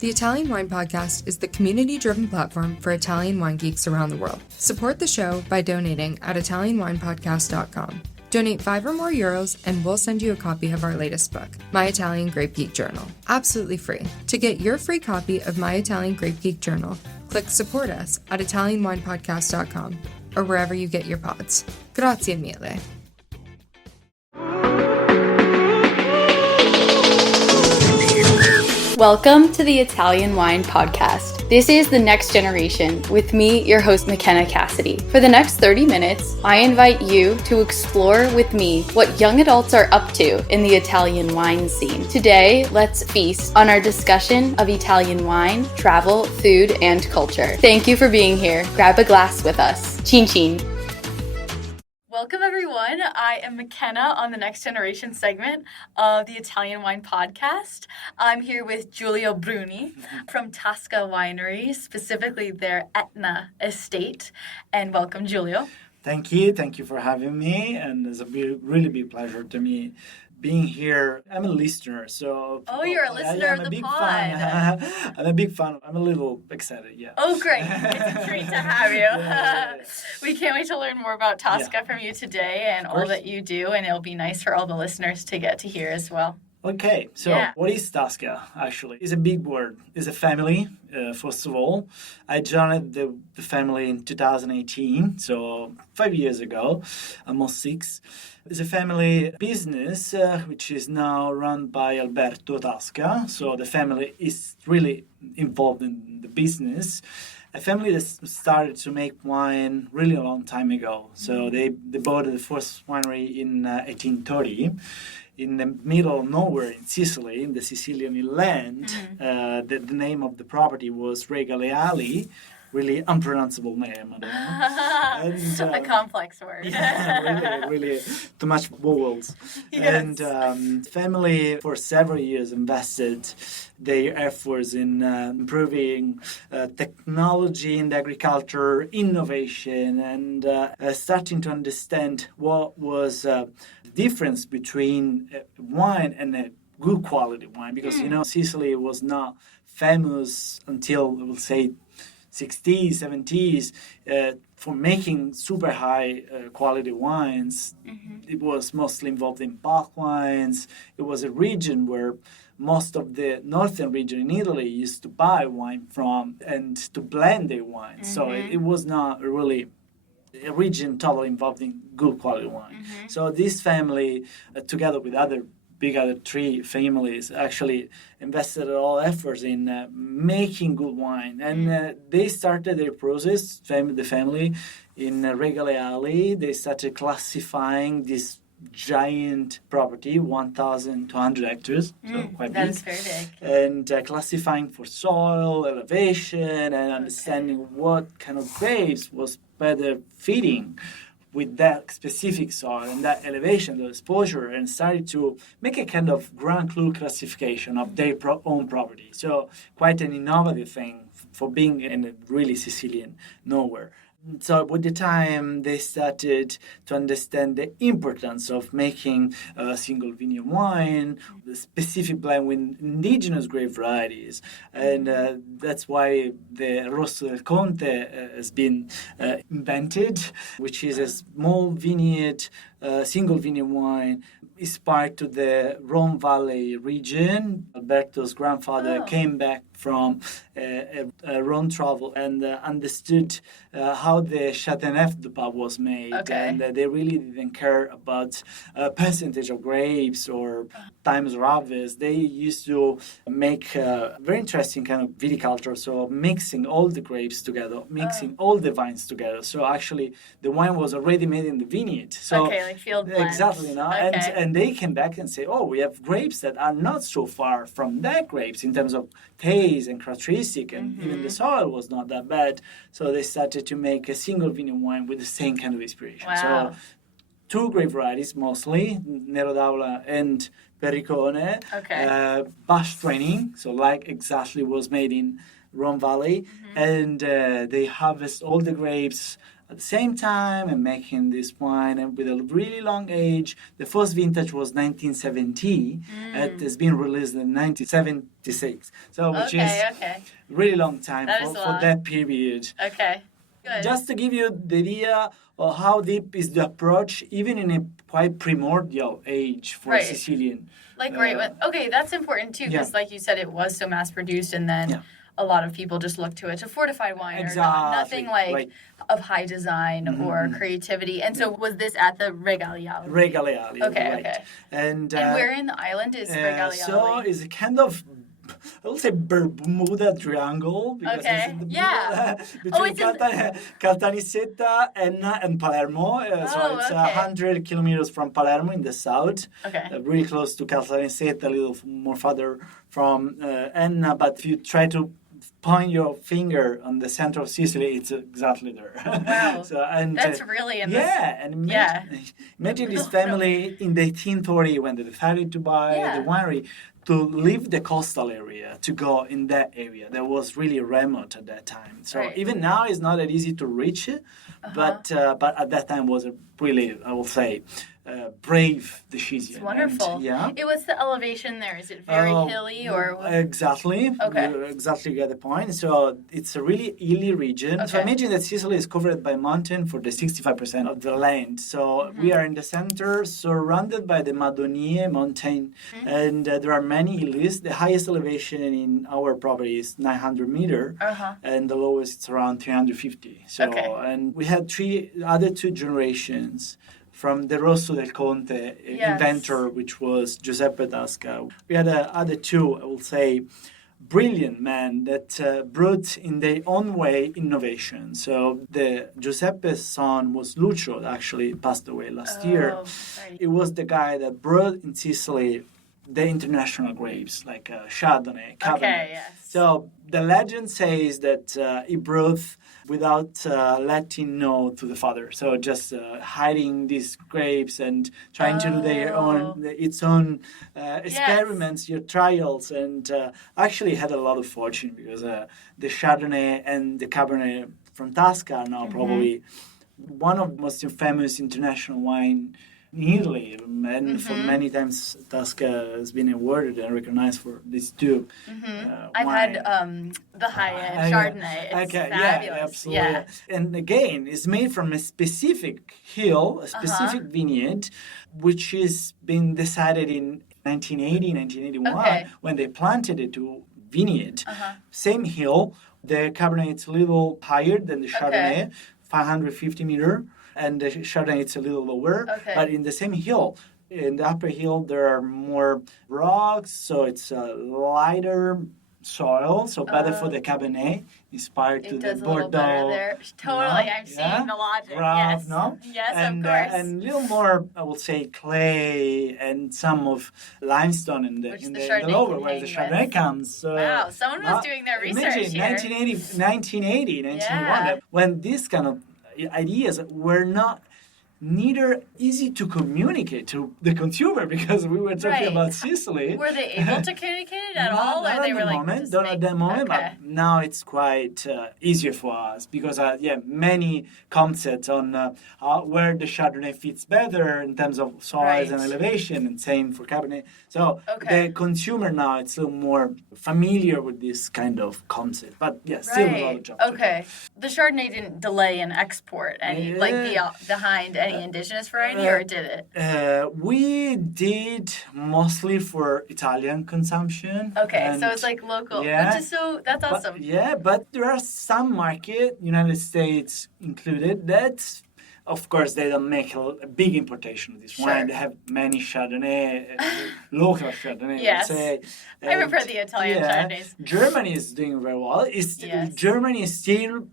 The Italian Wine Podcast is the community-driven platform for Italian wine geeks around the world. Support the show by donating at ItalianWinepodcast.com. Donate €5 or more and we'll send you a copy of our latest book, My Italian Grape Geek Journal, absolutely free. To get your free copy of My Italian Grape Geek Journal, click Support Us at ItalianWinepodcast.com or wherever you get your pods. Grazie mille. Welcome to the Italian Wine Podcast. This is the next generation with me, your host, McKenna Cassidy. For the next 30 minutes, I invite you to explore with me what young adults are up to in the Italian wine scene. Today, let's feast on our discussion of Italian wine, travel, food, and culture. Thank you for being here. Grab a glass with us. Chin chin. Welcome, everyone. I am McKenna on the Next Generation segment of the Italian Wine Podcast. I'm here with Giulio Bruni from Tasca Winery, specifically their Etna estate. And welcome, Giulio. Thank you. Thank you for having me. And it's a really big pleasure to me being here. I'm a listener, so... Oh, you're a listener of the pod. I'm a big fan. I'm a little excited, yeah. Oh, great. It's a treat to have you. Yeah. We can't wait to learn more about Tasca from you today and all that you do, and it'll be nice for all the listeners to get to hear as well. Okay, so What is Tasca, actually? It's a big word. It's a family, first of all. I joined the family in 2018, so 5 years ago, almost 6. It's a family business, which is now run by Alberto Tasca. So the family is really involved in the business. A family that started to make wine really a long time ago. So they bought the first winery in 1830. In the middle of nowhere in Sicily, in the Sicilian land. The name of the property was Regaleali, really unpronounceable name. And, a complex word. Yeah, really too much vowels. Yes. And family for several years invested their efforts in improving technology in agriculture, innovation, and starting to understand what was the difference between wine and a good quality wine. Because, Sicily was not famous until, I will say, 60s, 70s, for making super high quality wines. It was mostly involved in bulk wines. It was a region where most of the northern region in Italy used to buy wine from and to blend their wine. So it was not really a region totally involved in good quality wine. So this family, together with other 3 families, actually invested all efforts in making good wine. And they started their process, the family, in Regaleali. They started classifying this giant property, 1,200 hectares, so quite big. That's very big. And classifying for soil, elevation, and understanding what kind of grapes was better fitting with that specific soil and that elevation, the exposure, and started to make a kind of Grand Cru classification of their own property. So quite an innovative thing for being in a really Sicilian nowhere. So with the time, they started to understand the importance of making a single vineyard wine, the specific blend with indigenous grape varieties. And that's why the Rosso del Conte has been invented, which is a small vineyard, single vineyard wine, inspired to the Rhone Valley region. Alberto's grandfather came back from a Rhone travel and understood how the Châteauneuf du Pape was made. And they really didn't care about percentage of grapes or times of harvest. They used to make a very interesting kind of viticulture, so mixing all the grapes together, mixing all the vines together. So actually, the wine was already made in the vineyard. So like field blends. Exactly. And they came back and say, we have grapes that are not so far from that grapes in terms of taste and characteristic, and even the soil was not that bad. So they started to make a single vineyard wine with the same kind of inspiration. Wow. So 2 grape varieties mostly, Nero d'Aula and Perricone. Batch training, so like exactly was made in Rhone Valley, and they harvest all the grapes at the same time and making this wine and with a really long age. The first vintage was 1970. It has been released in 1976. So which is really long time for that period. Okay. Good. Just to give you the idea of how deep is the approach, even in a quite primordial age for Sicilian. Like that's important too, because like you said, it was so mass produced, and then a lot of people just look to it to fortify wine, or nothing like of high design or creativity. And so was this at the Regaleali? Regaleali, okay. And where in the island is Regaleali? So it's a kind of, I would say, Bermuda Triangle, because it's in the middle, between Caltanissetta, Enna, and Palermo. So it's 100 kilometers from Palermo in the south, really close to Caltanissetta, a little more farther from Enna. But if you try to point your finger on the center of Sicily, it's exactly there. Wow. That's really in imagine this family in the 1830 when they decided to buy the winery, to leave the coastal area to go in that area that was really remote at that time. So even now it's not that easy to reach it, but at that time was a really, I will say, brave decision. It's wonderful. And, What's the elevation there? Is it very hilly or? Exactly. Okay. You exactly get the point. So it's a really hilly region. So imagine that Sicily is covered by mountain for the 65% of the land. So we are in the center, surrounded by the Madonie mountain, and there are many hills. The highest elevation in our property is 900 meters, and the lowest is around 350. So and we had other two generations from the Rosso del Conte inventor, which was Giuseppe Tasca. We had other two, I will say, brilliant men that brought in their own way innovation. So the Giuseppe's son was Lucio, that actually passed away last year. Right. It was the guy that brought in Sicily the international grapes, like Chardonnay, Cabernet. So the legend says that he brought without letting know to the father. So just hiding these grapes and trying to do its own experiments, your trials, and actually had a lot of fortune because the Chardonnay and the Cabernet from Tasca are now probably one of the most famous international wine in Italy, and for many times Tasca has been awarded and recognized for these two. I've had the high-end Chardonnay. It's fabulous. Absolutely. Yeah. And again, it's made from a specific hill, a specific vineyard, which is been decided in 1980, 1981 when they planted it to vineyard. Same hill. The Cabernet is a little higher than the Chardonnay, 550 meter. And the Chardonnay it's a little lower, but in the same hill. In the upper hill, there are more rocks, so it's a lighter soil, so better for the Cabernet, inspired to the Bordeaux. There. Totally, I'm seeing the logic. Rough, yes, and, of course. And a little more, I would say, clay and some of limestone in the lower, where the Chardonnay comes. Wow, someone was doing their research here. 1981, when this kind of ideas were neither easy to communicate to the consumer, because we were talking about Sicily. Were they able to communicate it at all? Not at the moment, but now it's quite easier for us because, many concepts on where the Chardonnay fits better in terms of size and elevation, and same for Cabernet. So the consumer now, it's a little more familiar with this kind of concept. But still a lot of job to do. The Chardonnay didn't delay in export any, behind any indigenous variety, or did it? We did mostly for Italian consumption. So it's like local, which is that's awesome. But there are some market, United States included, that of course they don't make a big importation of this wine. They have many Chardonnay, local Chardonnay, I would say. I prefer the Italian Chardonnays. Germany is doing very well. Germany is still,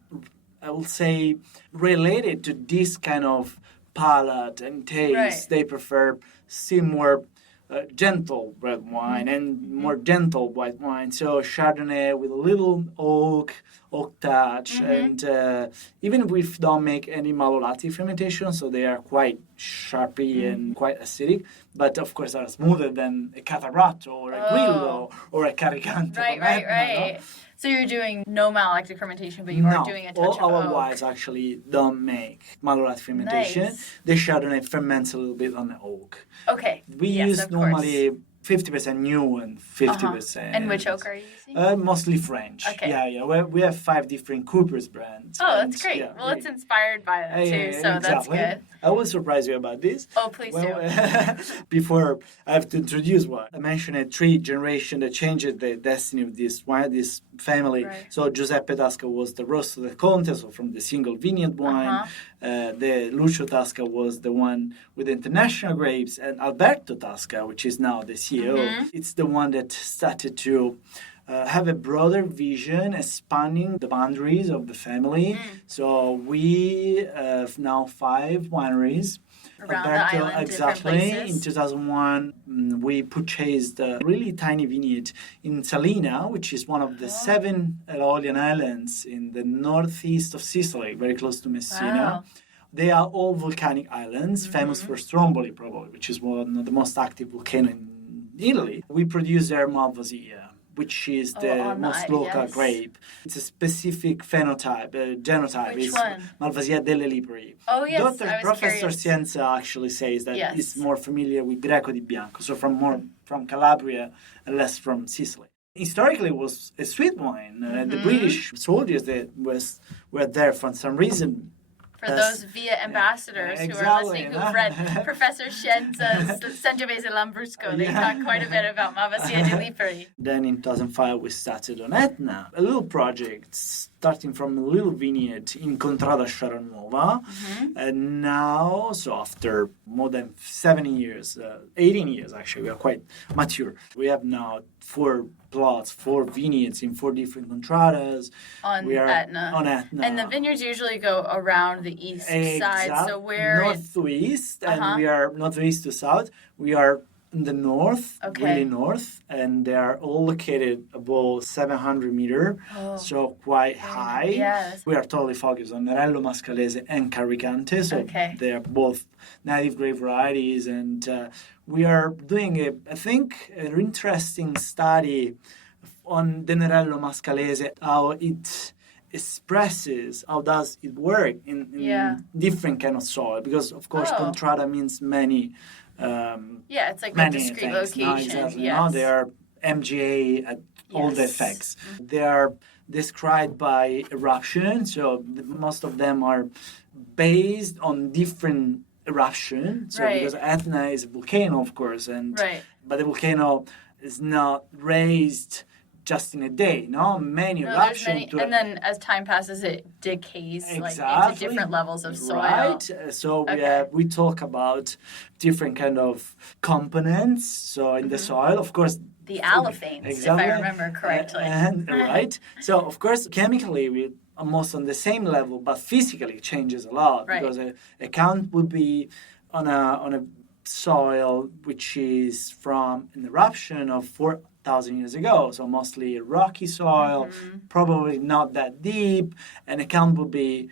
I would say, related to this kind of palate and taste. They prefer more gentle red wine and more gentle white wine. So Chardonnay with a little oak touch, and even if we don't make any malolati fermentation, so they are quite sharpy and quite acidic, but of course are smoother than a Catarato or a Grillo or a Caricante. Right. So you're doing no malolactic fermentation, but you are doing a touch of all our oak. wines actually don't make malolactic fermentation. Nice. The Chardonnay ferments a little bit on the oak. Okay. We use normally 50% new and 50%. And which oak are you using? Mostly French. Okay. Yeah. We have 5 different Coopers brands. Oh, that's great. Yeah, well, it's inspired by them too, so that's good. I will surprise you about this. Oh, please do. Before I have to introduce one, I mentioned 3 generations that changed the destiny of this wine, this family. Right. So Giuseppe Tasca was the Rosso del Conte, so from the single vineyard wine. The Lucio Tasca was the one with international grapes, and Alberto Tasca, which is now the CEO, it's the one that started to have a broader vision, expanding the boundaries of the family. So we have now 5 wineries. Around the island, exactly. different places. In 2001, we purchased a really tiny vineyard in Salina, which is one of the 7 Aeolian islands in the northeast of Sicily, very close to Messina. Wow. They are all volcanic islands, famous for Stromboli, probably, which is one of the most active volcanoes in Italy. We produce there Mozia, which is the most local grape. It's a specific phenotype, genotype. Which it's one? Malvasia delle Lipari. Oh, yes, Dr. I was Professor curious. Scienza actually says that Yes. it's more familiar with Greco di Bianco, so from Calabria and less from Sicily. Historically, it was a sweet wine. The British soldiers that were there for some reason. For those VIA ambassadors who are listening, who've read Professor Scienza's Sangiovese Lambrusco, they talk quite a bit about Malvasia di Lipari. Then in 2005, we started on Etna, a little project starting from a little vineyard in Contrada Sciaranuova. And now, so after more than 18 years actually, we are quite mature. We have now 4 plots, 4 vineyards in 4 different contradas. On Etna. On Etna. And the vineyards usually go around the east side. So where northeast, and we are northeast to south. We are in the north, really north, and they are all located above 700 meters, so quite high. Yes. We are totally focused on Nerello Mascalese and Carricante, so they are both native grape varieties, and we are doing I think, an interesting study on the Nerello Mascalese, how it expresses, how does it work in different kind of soil, because of course Contrada means many it's like a discrete things. location. No, exactly. Yes. No, they are MGA at all the effects. They are described by eruption, so most of them are based on different eruption. So because Etna is a volcano, of course, and but the volcano is not raised just in a day, many eruptions. And then as time passes, it decays into different levels of soil. Right. So we talk about different kind of components. So in the soil, of course, the aliphanes, if I remember correctly. Right. So of course, chemically we almost on the same level, but physically it changes a lot because a count would be on a soil which is from an eruption of 4,000 years ago, so mostly rocky soil, probably not that deep, and a count would be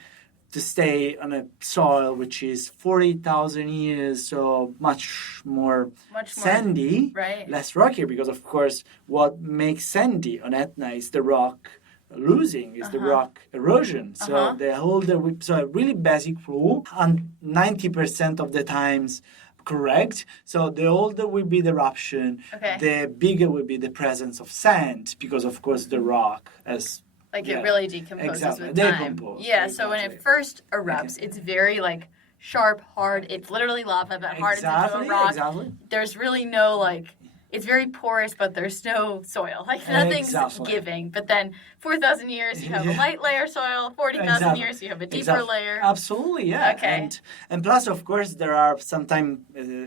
to stay on a soil which is 40,000 years, so much more sandy, less rocky, because of course what makes sandy on Etna is the rock losing, is the rock erosion. So the older so a really basic rule, and 90% of the times correct. So the older will be the eruption, the bigger will be the presence of sand, because of course the rock has it really decomposes with time. So when it first erupts, it's very sharp, hard. It's literally lava, but hardens into a rock. There's really no it's very porous, but there's no soil. Nothing's giving. But then 4,000 years, you have a light layer soil. 40,000 years, you have a deeper layer. Absolutely, yeah. Okay. And plus, of course, there are sometimes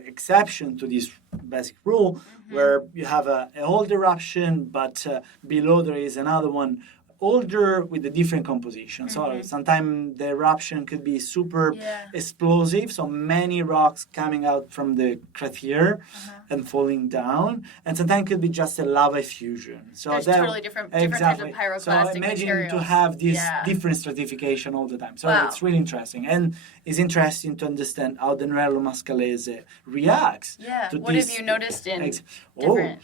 exceptions to this basic rule, where you have an old eruption, but below there is another one older with a different composition. So sometimes the eruption could be super explosive, so many rocks coming out from the crater and falling down, and sometimes it could be just a lava effusion. So there's totally different types of pyroclastic so imagine materials. To have this different stratification all the time. So it's really interesting, and it's interesting to understand how the Nerello Mascalese reacts. What have you noticed in different?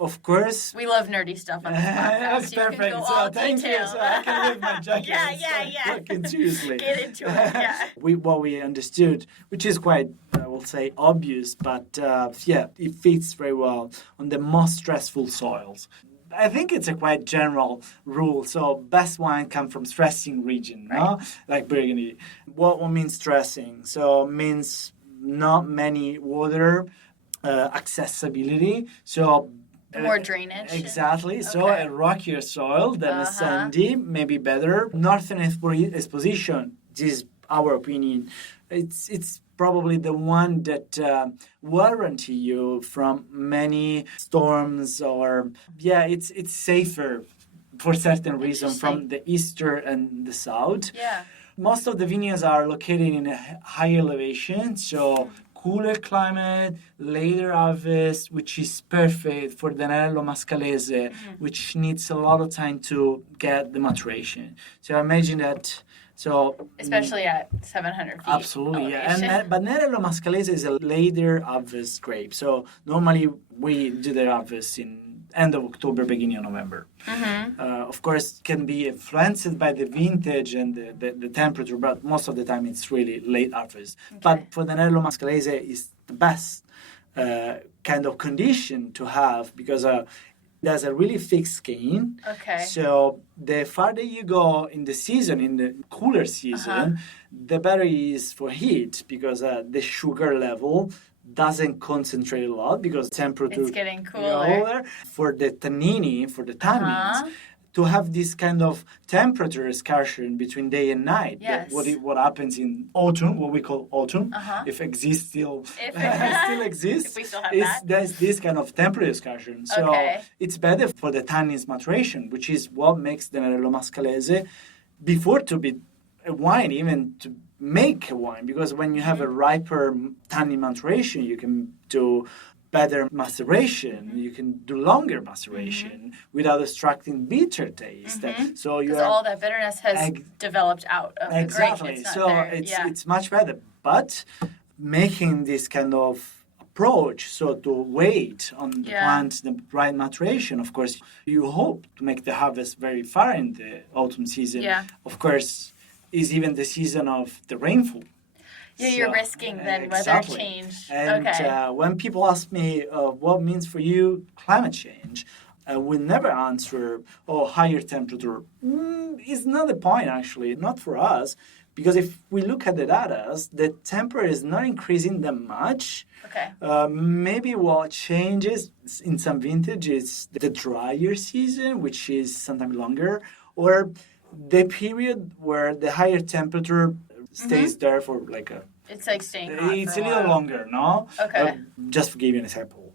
Of course. We love nerdy stuff on this podcast. That's You perfect. can go So all thank detail. you. So I can leave my jacket and start talking seriously. Get into it, yeah. What we understood, which is quite, I will say, obvious, but it fits very well on the most stressful soils. I think it's a quite general rule. So best wine come from stressing region, no? Like Burgundy. What means stressing? So means not many water, accessibility. So more drainage. Exactly. So a rockier soil than a sandy, maybe better. Northern exposition. This is our opinion. It's probably the one that warranty you from many storms or it's safer for certain reason from the eastern and the south. Yeah. Most of the vineyards are located in a high elevation, so cooler climate, later harvest, which is perfect for the Nerello Mascalese, which needs a lot of time to get the maturation. So imagine that. So especially at 700 feet. Absolutely, yeah. But Nerello Mascalese is a later harvest grape. So normally we do the harvest in end of October, beginning of November. Of course, can be influenced by the vintage and the temperature, but most of the time it's really late harvest. Okay. But for the Nerello Mascalese, is the best kind of condition to have because there's a really thick skin. Okay. So the farther you go in the season, in the cooler season, the better it is for heat because the sugar level doesn't concentrate a lot because temperature it's getting cooler. For the tannini, for the tannins, to have this kind of temperature excursion between day and night. Yes. What happens in autumn, what we call autumn, if exists still, still exists, if we still have there's this kind of temperature excursion. So it's better for the tannins maturation, which is what makes the Nerello Mascalese before to be a wine, even to make a wine, because when you have a riper tannin maturation, you can do better maceration. You can do longer maceration without extracting bitter taste. So you all that bitterness has developed out of the grape. It's not there. It's much better. But making this kind of approach, so to wait on the plant, the right maturation, of course, you hope to make the harvest very far in the autumn season. Of course, is even the season of the rainfall. Yeah, you're risking then weather change. And when people ask me what means for you climate change, we never answer, higher temperature. It's not the point, actually, not for us, because if we look at the data, the temperature is not increasing that much. Maybe what changes in some vintage is the drier season, which is sometimes longer, or the period where the higher temperature stays there for like it's like staying hot it's for a little longer, no? Just to give you an example.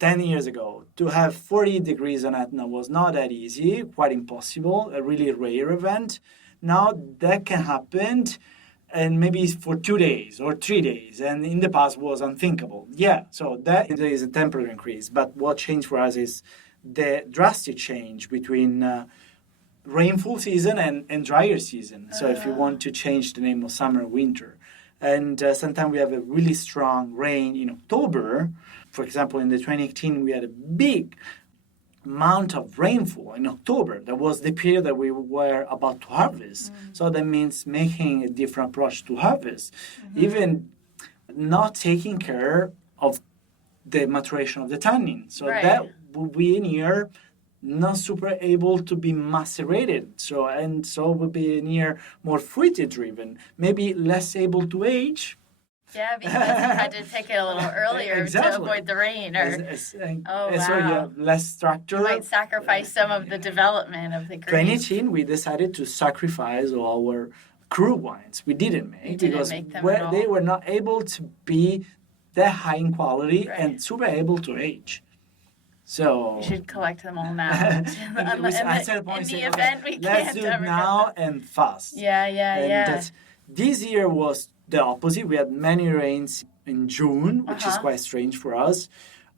10 years ago, to have 40 degrees on Etna was not that easy, quite impossible, a really rare event. Now that can happen, and maybe for 2 days or 3 days, and in the past was unthinkable. So that is a temperature increase, but what changed for us is the drastic change between rainfall season and drier season. So if you want to change the name of summer, winter. And sometimes we have a really strong rain in October. For example, in the 2018, we had a big amount of rainfall in October. That was the period that we were about to harvest. So that means making a different approach to harvest. Even not taking care of the maturation of the tannin. So that will be in here not super able to be macerated, so will be near more fruity driven, maybe less able to age. Yeah, because you had to pick it a little earlier to avoid the rain. So you have less structure. You might sacrifice some of the development of the grape. 2018, we decided to sacrifice our cru wines. We didn't make because they were not able to be that high in quality and super able to age. So you should collect them all now. In the event we let's can't do it now and fast. This year was the opposite. We had many rains in June, which is quite strange for us.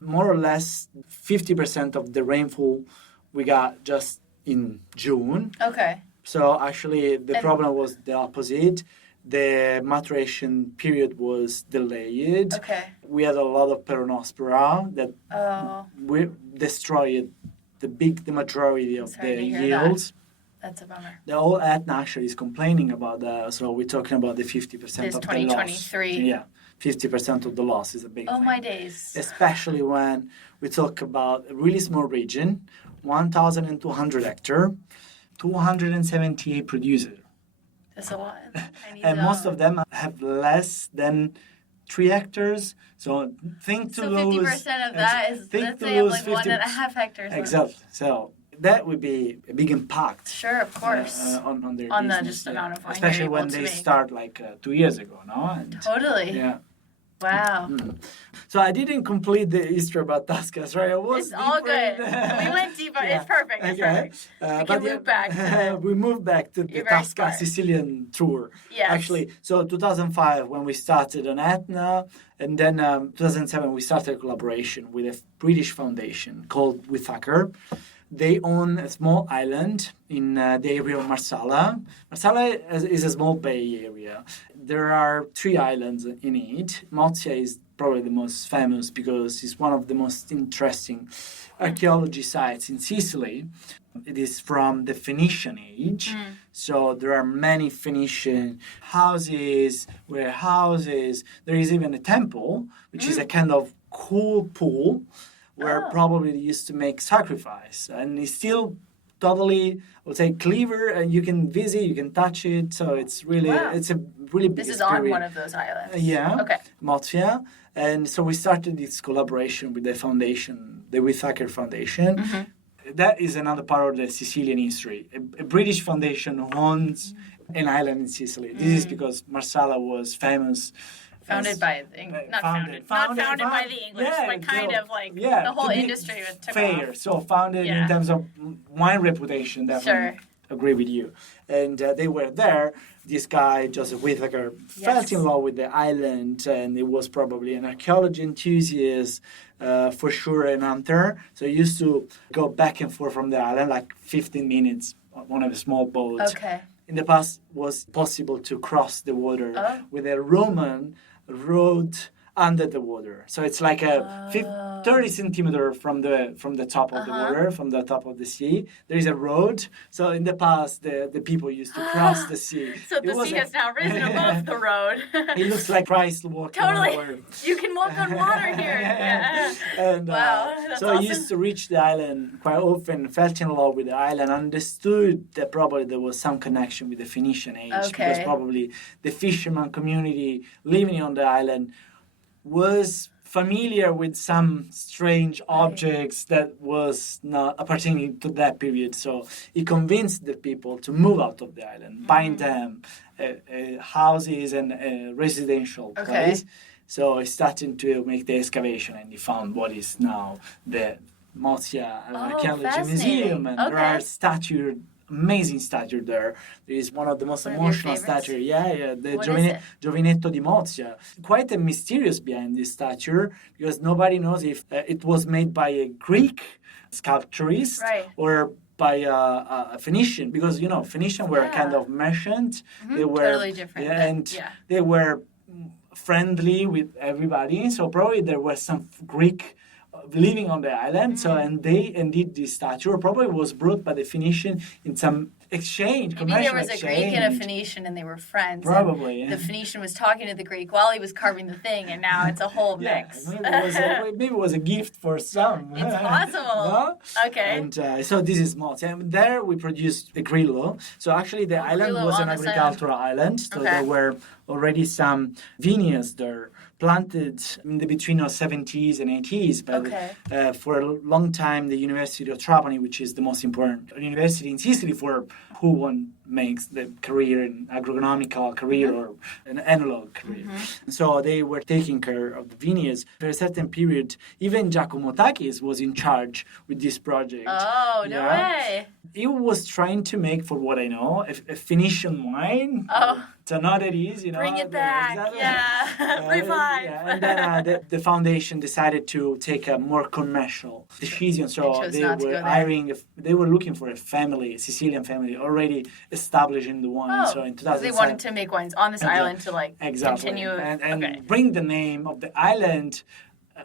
More or less 50% of the rainfall we got just in June. Okay. So actually the problem was the opposite. the maturation period was delayed. Okay. We had a lot of peronospora that we destroyed the majority of Sorry the to hear yields. That's a bummer. The whole Etna actually is complaining about that. So we're talking about the 50% This of the loss. 2023. Yeah, 50% of the loss is a big thing. Oh my days. Especially when we talk about a really small region, 1,200 hectares, 278 producers. That's a lot. And most of them have less than 3 hectares. So think to so lose. 50% of that is, let's say, lose like 1.5 hectares. Exactly. So that would be a big impact. Sure, of course. On their on business. the just amount of wine especially you're when able to they make. start like 2 years ago, no? And, Totally. yeah. Wow. So I didn't complete the history about Tasca, sorry. I was It's all deeper in good. We went deeper. Yeah. It's perfect. It's perfect. We can loop back to the- we moved back to the You're very Tasca smart. Sicilian tour. Yes. Actually, so 2005 when we started on Etna, and then 2007 we started a collaboration with a British foundation called Whitaker. They own a small island in the area of Marsala. Marsala is a small bay area. There are 3 islands in it. Mozia is probably the most famous because it's one of the most interesting archaeology sites in Sicily. It is from the Phoenician age. So there are many Phoenician houses, warehouses. There is even a temple, which is a kind of cool pool where probably they used to make sacrifice. And it's still totally, I would say, clever, and you can visit, you can touch it. So it's really, it's a really big This is experience. on one of those islands. Yeah. Okay. Mozia. And so we started this collaboration with the foundation, the Whitaker Foundation. That is another part of the Sicilian history. A British foundation owns an island in Sicily. This is because Marsala was famous. Founded by the English. Not founded by the English, but kind of like the whole industry took fair. off. So founded in terms of wine reputation, definitely. Sure. Agree with you. And they were there. This guy, Joseph Whitaker, fell in love with the island, and he was probably an archaeology enthusiast, for sure an hunter. So he used to go back and forth from the island, like 15 minutes on a small boat. Okay. In the past, was possible to cross the water with a Roman road under the water. So it's like a 30 centimeter from the top of the water, from the top of the sea. There is a road. So in the past, the people used to cross the sea. So the sea has now risen above the road. It looks like Christ walking on the water. You can walk on water here. Yeah. And, wow, that's so awesome. he used to reach the island quite often, fell in love with the island, understood that probably there was some connection with the Phoenician age. Because probably the fisherman community living on the island was familiar with some strange objects that was not appertaining to that period. So he convinced the people to move out of the island, buying them houses and a residential place. So he started to make the excavation, and he found what is now the Mozia Archaeology Museum. And there are statues, amazing statue there. There is one of the most emotional statues. The Giovinetto di Mozia. Quite a mysterious behind this statue, because nobody knows if it was made by a Greek sculpturist or by a Phoenician, because Phoenician were kind of merchant. They were totally different. They were friendly with everybody. So probably there was some Greek living on the island. So and they indeed this statue probably was brought by the Phoenician in some exchange. Maybe there was a Greek and a Phoenician and they were friends. Probably. The Phoenician was talking to the Greek while he was carving the thing, and now it's a whole mix. Maybe it was a gift for some. It's possible. No? Okay. And so this is Mozia. And there we produced the Grillo. So actually the island was an agricultural island. So there were already some vineyards there, planted in the between of 70s and 80s. But for a long time, the University of Trapani, which is the most important university in Sicily for who one makes the career in agronomical career or an analog career. So they were taking care of the vineyards. For a certain period, even Giacomo Takis was in charge with this project. Oh, no way. He was trying to make, for what I know, a Phoenician wine. So now that is, Bring it back, revive. And then the foundation decided to take a more commercial decision. So they were hiring, they were looking for a family, a Sicilian family, already establishing the wine. So in 2007, they wanted to make wines on this island to continue and bring the name of the island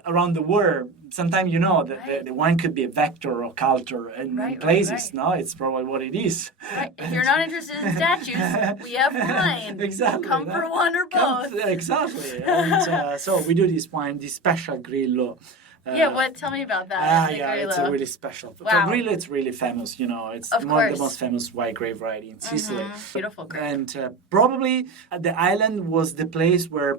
around the world. Sometimes the wine could be a vector or culture in places. No, it's probably what it is. Right. If you're not interested in statues, we have wine. Exactly. Come for one or both. Exactly. And so we do this wine, this special Grillo. Tell me about that. It's a really special. Wow. For Grillo, it's really famous. It's the most famous white grape variety in Sicily. Beautiful grape. And probably the island was the place where,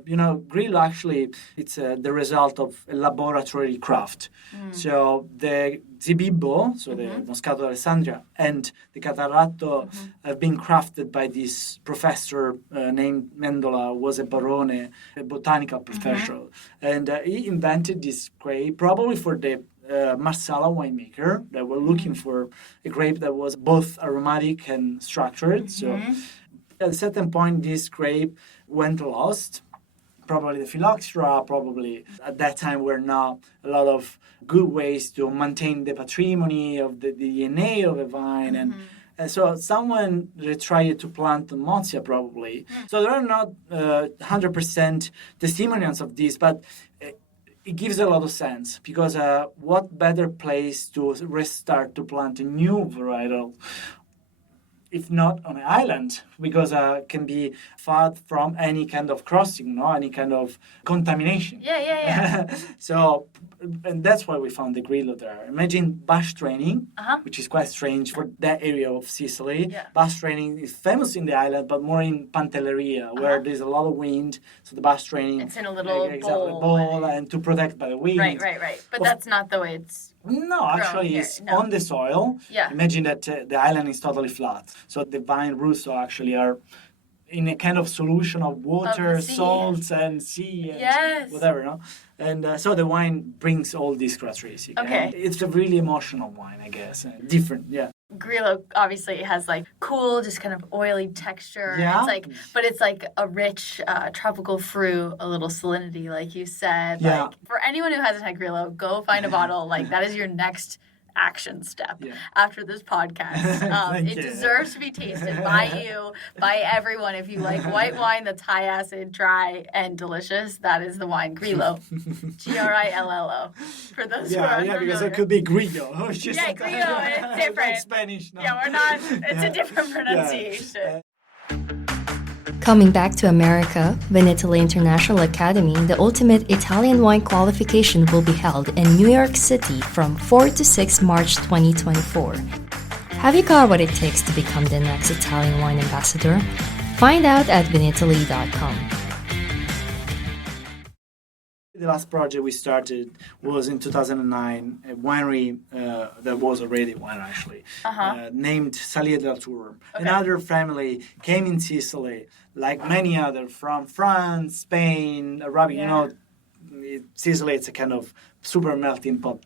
Grillo actually, it's the result of a laboratory craft. So the Zibibbo, so the Moscato d'Alessandria, and the Catarratto have been crafted by this professor named Mendola, was a barone, a botanical professor. And he invented this grape probably for the Marsala winemaker. They were looking for a grape that was both aromatic and structured. So at a certain point, this grape went lost. Probably the phylloxera, probably at that time were not a lot of good ways to maintain the patrimony of the DNA of a vine. And so someone tried to plant the Mozia probably. So there are not 100% testimonials of this, but it gives a lot of sense because what better place to restart to plant a new varietal if not on an island, because can be far from any kind of crossing, any kind of contamination. Yeah. So, and that's why we found the Grillo there. Imagine bass training, which is quite strange for that area of Sicily. Yeah. Bass training is famous in the island, but more in Pantelleria, where there's a lot of wind. So the bass training... It's in a little bowl and to protect by the wind. Right. But that's not the way it's... No, actually, it's on the soil. Yeah. Imagine that the island is totally flat. So the vine roots actually are in a kind of solution of water, salts, and sea, and whatever, no? And so the wine brings all these characteristics. Okay. And it's a really emotional wine, I guess. Different, yeah. Grillo obviously has cool, just kind of oily texture. Yeah. But it's a rich tropical fruit, a little salinity, like you said. Yeah. For anyone who hasn't had Grillo, go find a bottle. That is your next action step after this podcast. It deserves to be tasted by you, by everyone. If you like white wine that's high acid, dry, and delicious, that is the wine Grillo. Grillo. For those who are unfamiliar. Because it could be Grillo. Grillo, it's different. Like Spanish, no? Yeah, we're not, it's a different pronunciation. Coming back to America, Vinitaly International Academy, the ultimate Italian wine qualification, will be held in New York City from 4 to 6 March 2024. Have you got what it takes to become the next Italian wine ambassador? Find out at vinitaly.com. The last project we started was in 2009, a winery that was already a winery actually, named Sallier de La Tour. Okay. Another family came in Sicily, like many other from France, Spain, Arabia. Sicily, it's a kind of super melting pot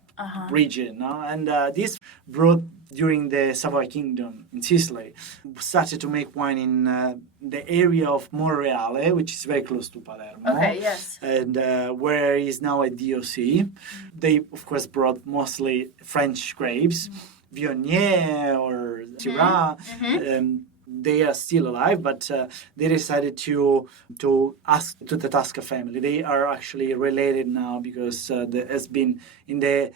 region, no? And this brought during the Savoy Kingdom in Sicily, started to make wine in the area of Monreale, which is very close to Palermo. Okay, yes. And where is now a DOC. They, of course, brought mostly French grapes, Viognier or Syrah. They are still alive, but they decided to ask to the Tasca family. They are actually related now because there has been in the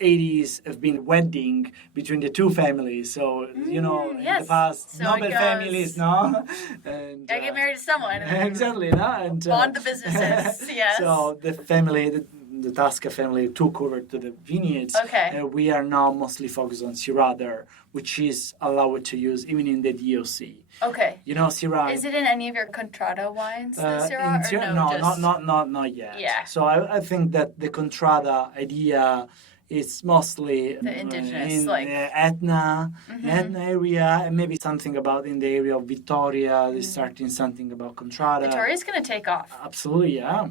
80s have been wedding between the two families. So, in the past, so noble families, no? And, I get married to someone. Exactly, no? And, bond the businesses, yes. So the family, the Tasca family took over to the vineyards. Okay. We are now mostly focused on Syrah there, which is allowed to use even in the DOC. Okay. Syrah... Is it in any of your Contrada wines, the Syrah, or no? Not yet. Yeah. So I think that the Contrada idea is mostly the indigenous, in Etna, Etna area, and maybe something about in the area of Vittoria. They're starting something about Contrada. Vittoria's going to take off. Absolutely, yeah.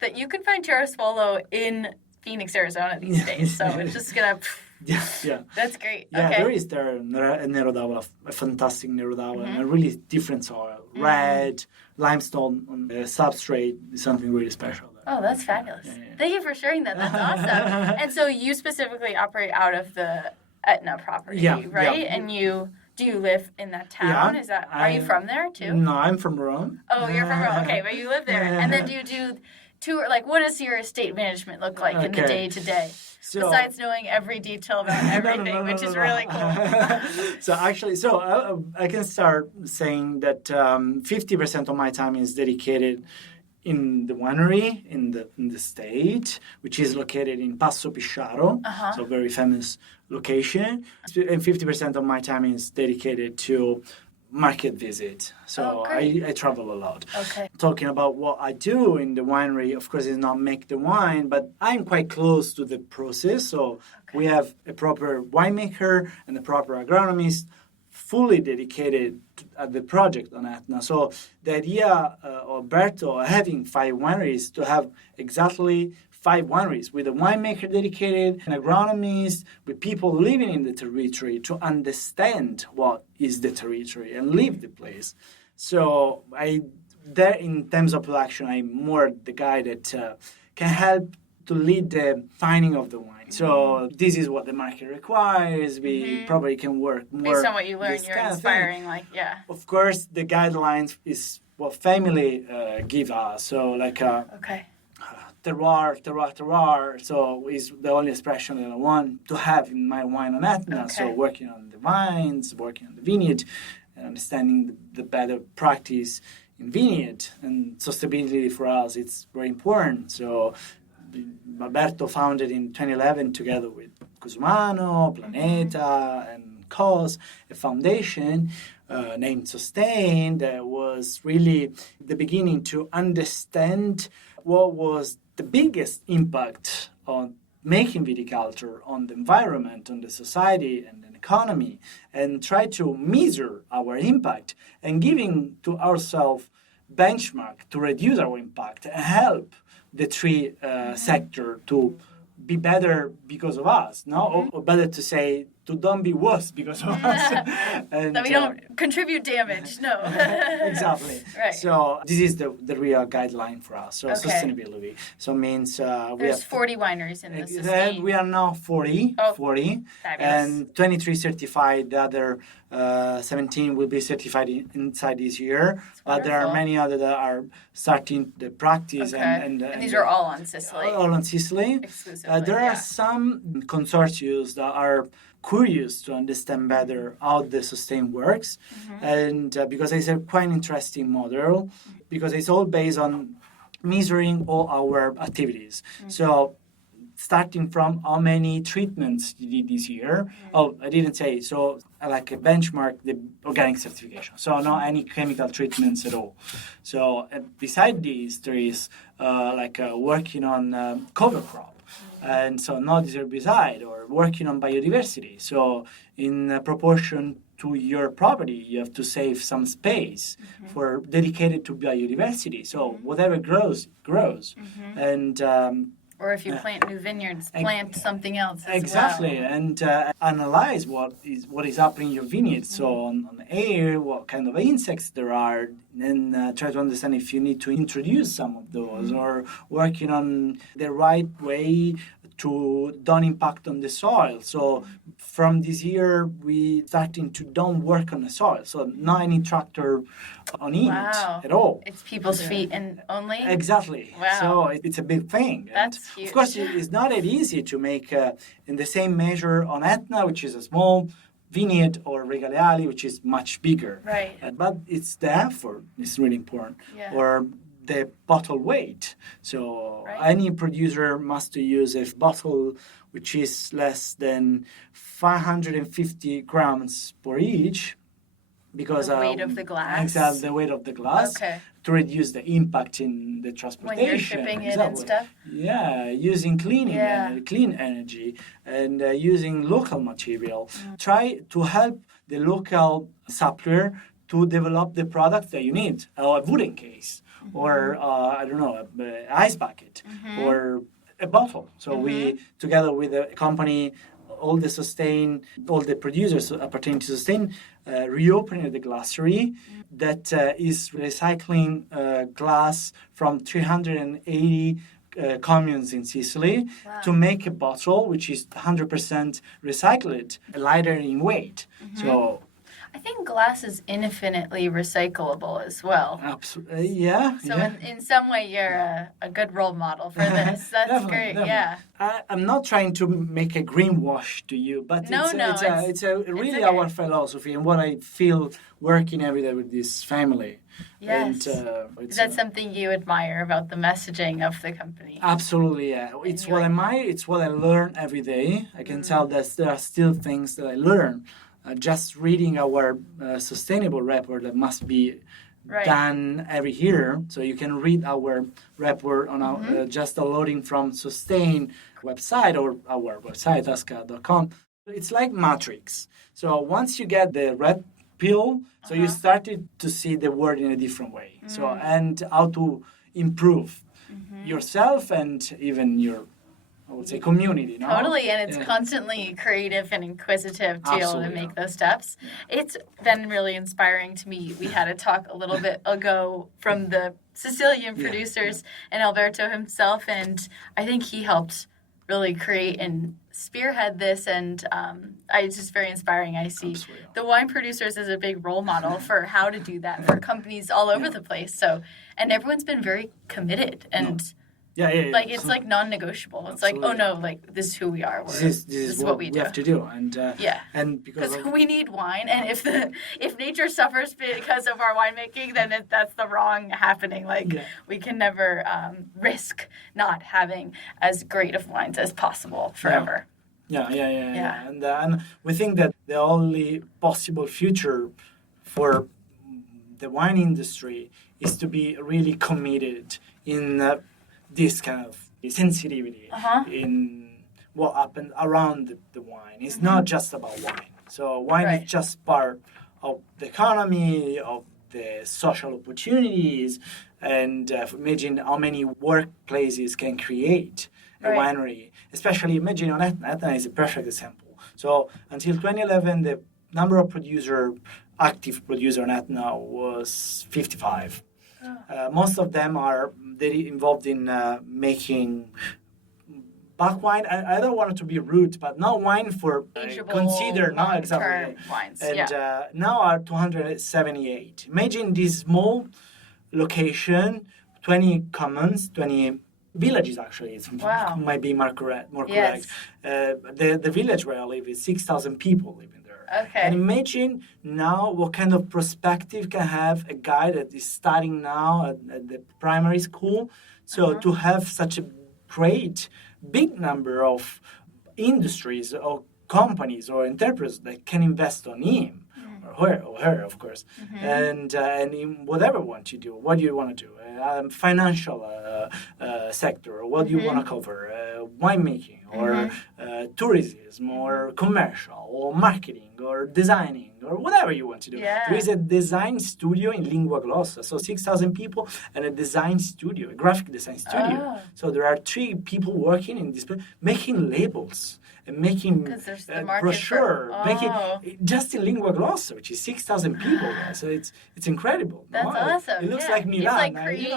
That you can find Chiaroswallo in Phoenix, Arizona these days. So it's just going to... Yeah. That's great. Yeah, okay. there is a Nero d'Avola, a fantastic Nero d'Avola, and a really different soil. Red, limestone on the substrate is something really special. Oh, that's fabulous. Yeah. Thank you for sharing that. That's awesome. And so you specifically operate out of the Etna property, right? Yeah. And you Do you live in that town? Yeah, Are you from there too? No, I'm from Rome. Oh, you're from Rome. Okay, but you live there. And then do you do tour? Like, what does your estate management look like in the day to day? Besides knowing every detail about everything, which is really cool. So actually, I can start saying that 50% of my time is dedicated in the winery in the state, which is located in Passo Pisciaro, so very famous location. And 50% of my time is dedicated to market visit. So I travel a lot. Okay. Talking about what I do in the winery, of course, is not make the wine, but I'm quite close to the process. So we have a proper winemaker and a proper agronomist fully dedicated at the project on Etna. So the idea of Alberto having 5 wineries to have exactly 5 wineries with a winemaker dedicated, an agronomist, with people living in the territory to understand what is the territory and live the place. So there in terms of production, I'm more the guy that can help to lead the finding of the wine. So this is what the market requires. We probably can work more. Based on what you learn, you're inspiring, Of course, the guidelines is what family give us. So terroir. So is the only expression that I want to have in my wine on Etna. Okay. So working on the vines, working on the vineyard, and understanding the better practice in vineyard. And sustainability for us, it's very important. So Alberto founded in 2011 together with Cusumano, Planeta, and COS, a foundation named Sustain that was really the beginning to understand what was the biggest impact on making viticulture on the environment, on the society and the economy, and try to measure our impact and giving to ourselves benchmark to reduce our impact and help the 3 sector to be better because of us, no? Or better to say, to don't be worse because of us. And, that we don't contribute damage, no. Exactly. Right. So this is the real guideline for us. So sustainability. So means we There's have 40 wineries in the Sustain. We are now 40. Oh, 40. fabulous. And 23 certified. The other 17 will be certified inside this year. But there are many others that are starting the practice. Okay. And these are all on Sicily. All on Sicily. Exclusively, There are some consortiums that are curious to understand better how the sustain works, and because it's a quite interesting model, because it's all based on measuring all our activities. So starting from how many treatments you did this year. Oh, I didn't say. So I like a benchmark the organic certification. So not any chemical treatments at all. So beside these, there is working on cover crop. And so not herbicide or working on biodiversity. So in proportion to your property, you have to save some space for dedicated to biodiversity. So whatever grows. And or if you plant new vineyards, plant something else as exactly, well. and analyze what is happening in your vineyard. So on the air, what kind of insects there are, and try to understand if you need to introduce some of those, or working on the right way to don't impact on the soil. So from this year, we starting to don't work on the soil. So not any tractor on it at all. It's people's feet and only? Exactly. Wow. So it's a big thing. That's huge. Of course, it's not that easy to make in the same measure on Etna, which is a small vineyard, or Regaleali, which is much bigger. Right. But it's the effort. It's really important. Yeah. Or the bottle weight. So any producer must use a bottle which is less than 550 grams per each, because the weight of the glass. Exactly, the weight of the glass. Okay. To reduce the impact in the transportation. When you're shipping it and stuff? Yeah, using clean energy, and using local material. Try to help the local supplier to develop the product that you need, or a wooden case, or an ice bucket, or a bottle. So we, together with a company, all the producers appertaining to Sustain, reopening the glassary that is recycling glass from 380 communes in Sicily to make a bottle which is 100% recycled, lighter in weight. So I think glass is infinitely recyclable as well. Absolutely, yeah. So yeah. in some way, you're a good role model for this. That's Definitely, great. definitely. Yeah. I'm not trying to make a greenwash to you, but No, it's really okay. our philosophy and what I feel working every day with this family. Yes. And, Is that something you admire about the messaging of the company? Absolutely, yeah. It's what I admire. It's what I learn every day. I can tell that there are still things that I learn. Just reading our sustainable report that must be done every year. So you can read our report on our, just downloading from Sustain website or our website, tasca.com. It's like Matrix. So once you get the red pill, so you started to see the world in a different way. So and how to improve yourself and even your, I would say, community. No? Totally, and it's constantly creative and inquisitive to be able to make those steps. It's been really inspiring to me. We had a talk a little bit ago from the Sicilian producers and Alberto himself, and I think he helped really create and spearhead this, and it's just very inspiring. I see the wine producers as a big role model for how to do that for companies all over the place. So, and everyone's been very committed and. Like it's like non-negotiable. It's like, oh no, like this is who we are. This is what we do. Have to do, and and because we need wine, and if nature suffers because of our winemaking, then that's the wrong happening. Like we can never risk not having as great of wines as possible forever. Yeah. And we think that the only possible future for the wine industry is to be really committed in. This kind of sensitivity in what happened around the wine. It's not just about wine. So wine is just part of the economy, of the social opportunities, and imagine how many workplaces can create a winery. Especially imagine on Etna. Etna is a perfect example. So until 2011, the number of active producer on Etna was 55. Most of them are involved in making back wine. I don't want it to be rude, but not wine for consider not exactly wines. And now are 278. Imagine this small location, 20 commons, 20 villages actually. It might be more correct. The village where I live is 6,000 people living there. Okay. And imagine now what kind of perspective can have a guy that is studying now at the primary school. So to have such a great big number of industries or companies or enterprises that can invest on him or her, of course, and in whatever what you do, what do you want to do? Financial sector, what do you want to cover? Winemaking or tourism or commercial or marketing or designing or whatever you want to do. There is a design studio in Lingua Glossa, so 6,000 people and a design studio, a graphic design studio. So there are 3 people working in this, making labels and making brochure, making just in Lingua Glossa, which is 6,000 people. So it's incredible. That's awesome. It looks like Milan. It's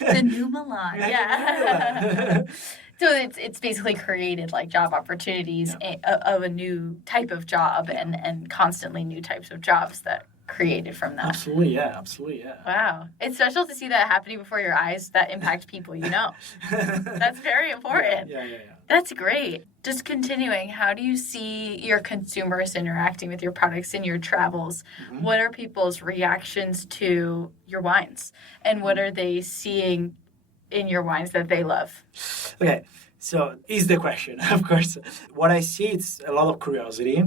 like the new Milan. So it's basically created like job opportunities of a new type of job and constantly new types of jobs that created from that. Absolutely, yeah. Wow. It's special to see that happening before your eyes that impact people you know. That's very important. Yeah. That's great. Just continuing, how do you see your consumers interacting with your products in your travels? What are people's reactions to your wines? And what are they seeing in your wines that they love? Okay, so is the question, of course. What I see is a lot of curiosity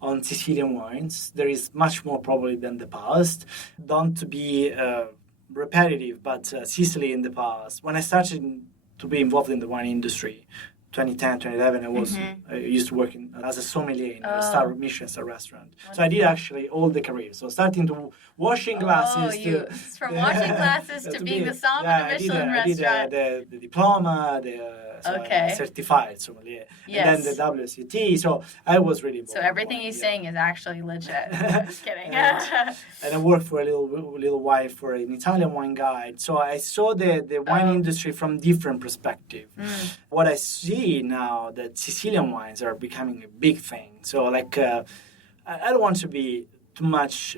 on Sicilian wines. There is much more probably than the past. Don't to be repetitive, but Sicily in the past, when I started to be involved in the wine industry, 2010, 2011, I used to work as a sommelier in a Michelin star restaurant. Wonderful. So I did actually all the career. So starting to washing glasses from washing glasses to being the sommelier in a Michelin restaurant. I did the diploma, certified sommelier, and then the WCT. So I was really involved. So everything he's saying is actually legit. Just kidding. and I worked for a little while for an Italian wine guide. So I saw the wine industry from different perspective. What I see now that Sicilian wines are becoming a big thing. So like I don't want to be too much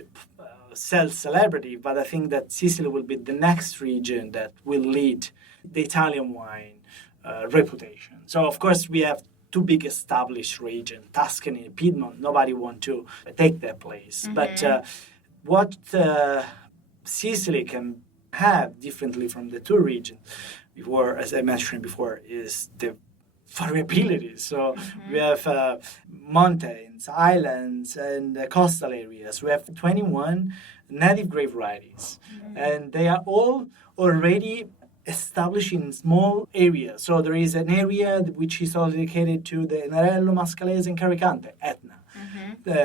self-celebrity, but I think that Sicily will be the next region that will lead the Italian wine reputation. So, of course, we have two big established regions, Tuscany and Piedmont. Nobody want to take their place. But what Sicily can have differently from the two regions, before, as I mentioned before, is the variability. So we have mountains, islands, and coastal areas. We have 21 native grape varieties, and they are all already established in small areas. So there is an area which is all dedicated to the Nerello, Mascalese, and Caricante, Etna.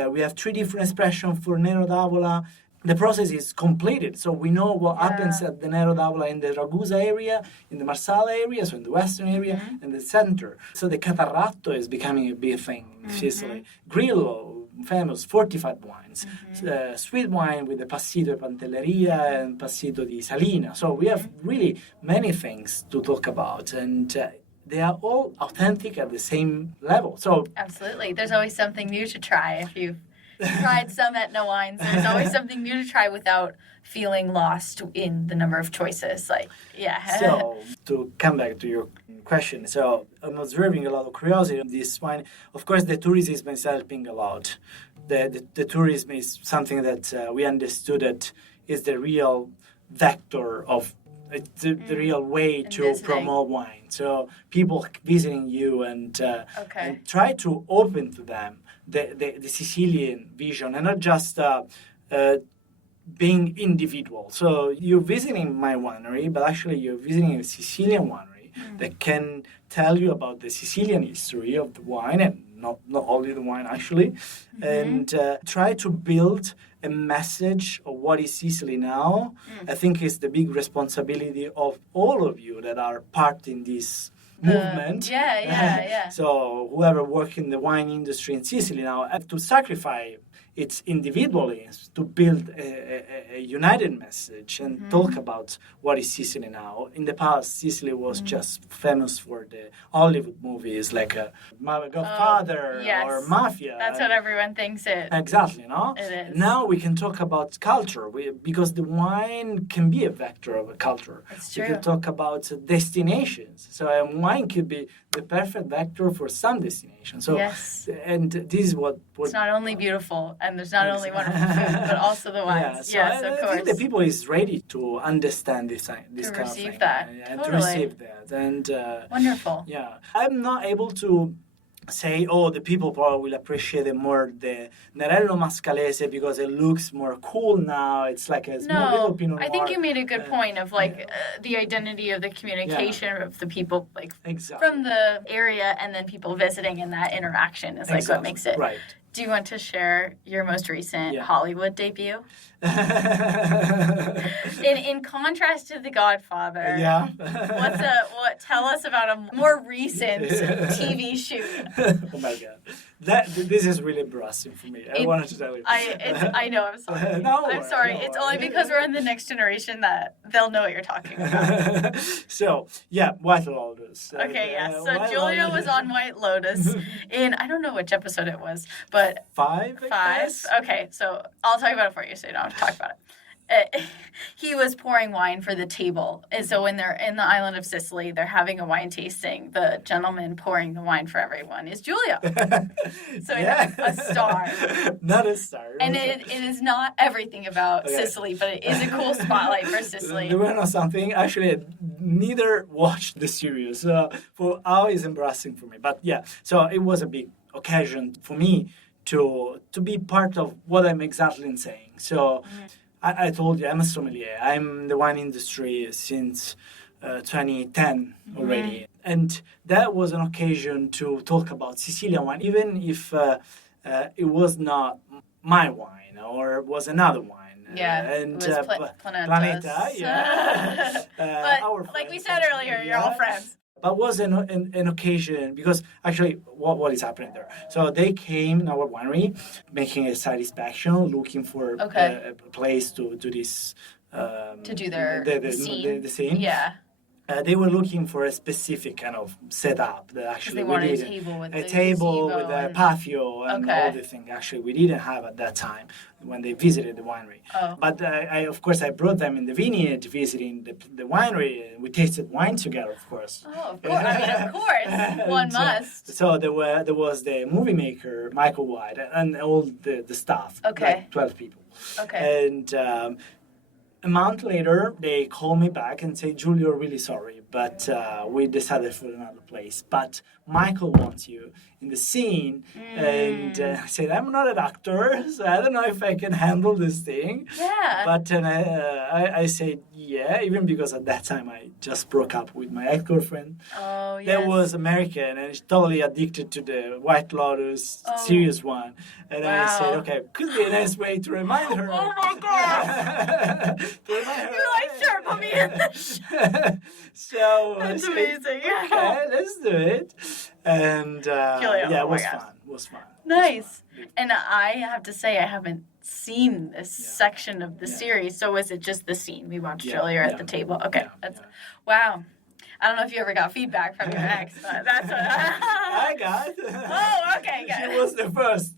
We have 3 different expressions for Nero d'Avola. The process is completed, so we know what happens at the Nero d'Avola in the Ragusa area, in the Marsala area, so in the western area, and the center. So the Catarratto is becoming a big thing in Sicily. Grillo, famous fortified wines. Sweet wine with the Passito di Pantelleria and Passito di Salina. So we have really many things to talk about, and they are all authentic at the same level. So absolutely. There's always something new to try if you've tried some Etna wines. There's always something new to try without feeling lost in the number of choices. So, to come back to your question, so I'm observing a lot of curiosity on this wine. Of course, the tourism is helping a lot. The tourism is something that we understood that is the real vector of the real way to visiting. promote wine. So people visiting you and try to open to them the Sicilian vision, and not just being individual. So you're visiting my winery, but actually you're visiting a Sicilian winery that can tell you about the Sicilian history of the wine, and not only the wine actually, and try to build a message of what is Sicily now. I think it's the big responsibility of all of you that are part in this movement. So whoever work in the wine industry in Sicily now have to sacrifice its individually to build a united message and talk about what is Sicily now. In the past, Sicily was just famous for the Hollywood movies like Godfather or Mafia. That's what everyone thinks it. Exactly, no? It is. Now we can talk about culture because the wine can be a vector of a culture. It's true. We can talk about destinations. So wine could be the perfect vector for some destinations. So, and this is what it's not only beautiful, and there's not only wonderful food, but also the wines. I think the people is ready to understand this kind of thing. Receive that. And to receive that. And wonderful. Yeah. I'm not able to say, the people probably will appreciate it more the Nerello Mascalese because it looks more cool now. It's like a small little Pinot Noir. I think you made a good point of the identity of the communication of the people from the area, and then people visiting, and that interaction is what makes it. Right. Do you want to share your most recent Hollywood debut? In contrast to The Godfather, tell us about a more recent TV shoot. Oh my God, this is really embarrassing for me. I wanted to tell you. I know. I'm sorry. I'm sorry. It's only because we're in the next generation that they'll know what you're talking about. So White Lotus. Okay, So Giulio was on White Lotus in, I don't know which episode it was, but 5. Okay, so I'll talk about it for you, so you don't have to talk about it. He was pouring wine for the table. And so when they're in the island of Sicily, they're having a wine tasting. The gentleman pouring the wine for everyone is Giulio. So he's a star. Not a star. And it is not everything about Sicily, but it is a cool spotlight for Sicily. Do you know something? Actually, neither watched the series. For how it's embarrassing for me. But so it was a big occasion for me to be part of what I'm exactly saying. So I told you, I'm a sommelier. I'm in the wine industry since 2010 already. And that was an occasion to talk about Sicilian wine, even if it was not my wine or was another wine. It was Planeta. But like we said earlier, you're all friends. But was an occasion because actually what is happening there? So they came in our winery making a site inspection, looking for a place to do this to do their scene. The scene. Yeah. they were looking for a specific kind of setup that actually they we wanted didn't. a table with a and patio and Okay. all the things. Actually, we didn't have at that time when they visited the winery. Oh. But of course, I brought them in the vineyard visiting the winery. And we tasted wine together, of course. Oh, of course. I mean, of course. One must. So there was the movie maker, Michael White, and all the staff, Okay. like 12 people. Okay. And a month later, they call me back and say, Giulio, really sorry, but we decided for another place. But Michael wants you in the scene. And I said, I'm not an actor, so I don't know if I can handle this thing. Yeah. But then I said, yeah, even because at that time I just broke up with my ex-girlfriend. Oh, yes. That was American, and she's totally addicted to the White Lotus serious one. And I said, okay, could be a nice way to remind her. Oh, my God. To remind her. You're like, sure, put me in this. So That's I said, amazing. okay, let's do it. And Giulio, yeah, oh it my was gosh. fun. It was fun. Nice. And I have to say, I haven't seen this section of the Yeah. series. So was it just the scene we watched Yeah, earlier yeah, at the table? Okay. yeah, That's yeah. Wow. I don't know if you ever got feedback from your ex, but that's what I got. Oh, okay, good. She was the first.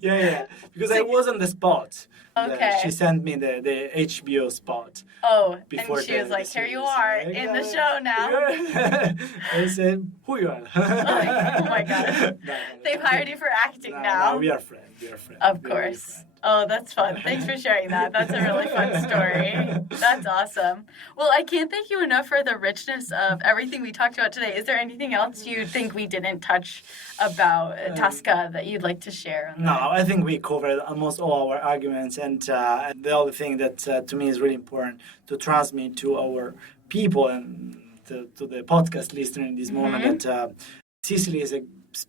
yeah. Because I was on the spot. Okay. She sent me the HBO spot. Oh, Before and she was the like, here you series. are I in got the it. show now. I said, who you are? Oh my God. No, They've hired you for acting no, now. No, we are friends. We are friends. Of We are really course. friends. Oh, that's fun. Thanks for sharing that. That's a really fun story. That's awesome. Well, I can't thank you enough for the richness of everything we talked about today. Is there anything else you think we didn't touch about Tasca that you'd like to share? No, I think we covered almost all our arguments, and the other thing that to me is really important to transmit to our people and to the podcast listener in this moment that Sicily is a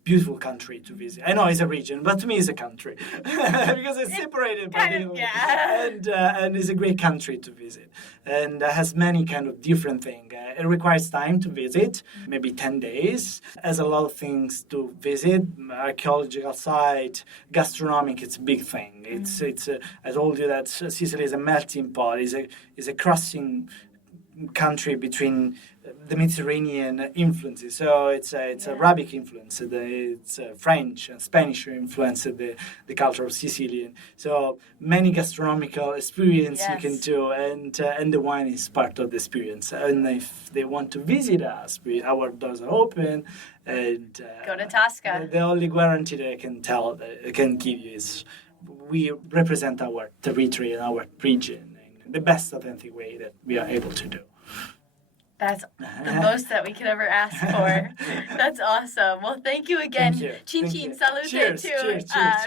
beautiful country to visit. I know it's a region, but to me it's a country because it's separated by and it's a great country to visit, and has many kind of different things. It requires time to visit, maybe 10 days. Has a lot of things to visit, archaeological site, gastronomic. It's a big thing. It's I told you that Sicily is a melting pot. Is a crossing country between the Mediterranean influences. So it's Arabic influence, it's French and Spanish influence, the culture of Sicilian. So many gastronomical experience you can do, and the wine is part of the experience. And if they want to visit us, our doors are open. And Go to Tasca. The only guarantee that I can give you is we represent our territory and our region in the best authentic way that we are able to do. That's the most that we could ever ask for. That's awesome. Well, thank you again. Thank you. Chin Thank chin, you. salute Cheers, to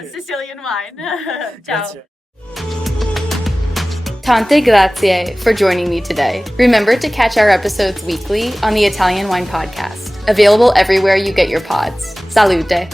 cheers. Sicilian wine. Ciao. That's it. Tante grazie for joining me today. Remember to catch our episodes weekly on the Italian Wine Podcast, available everywhere you get your pods. Salute!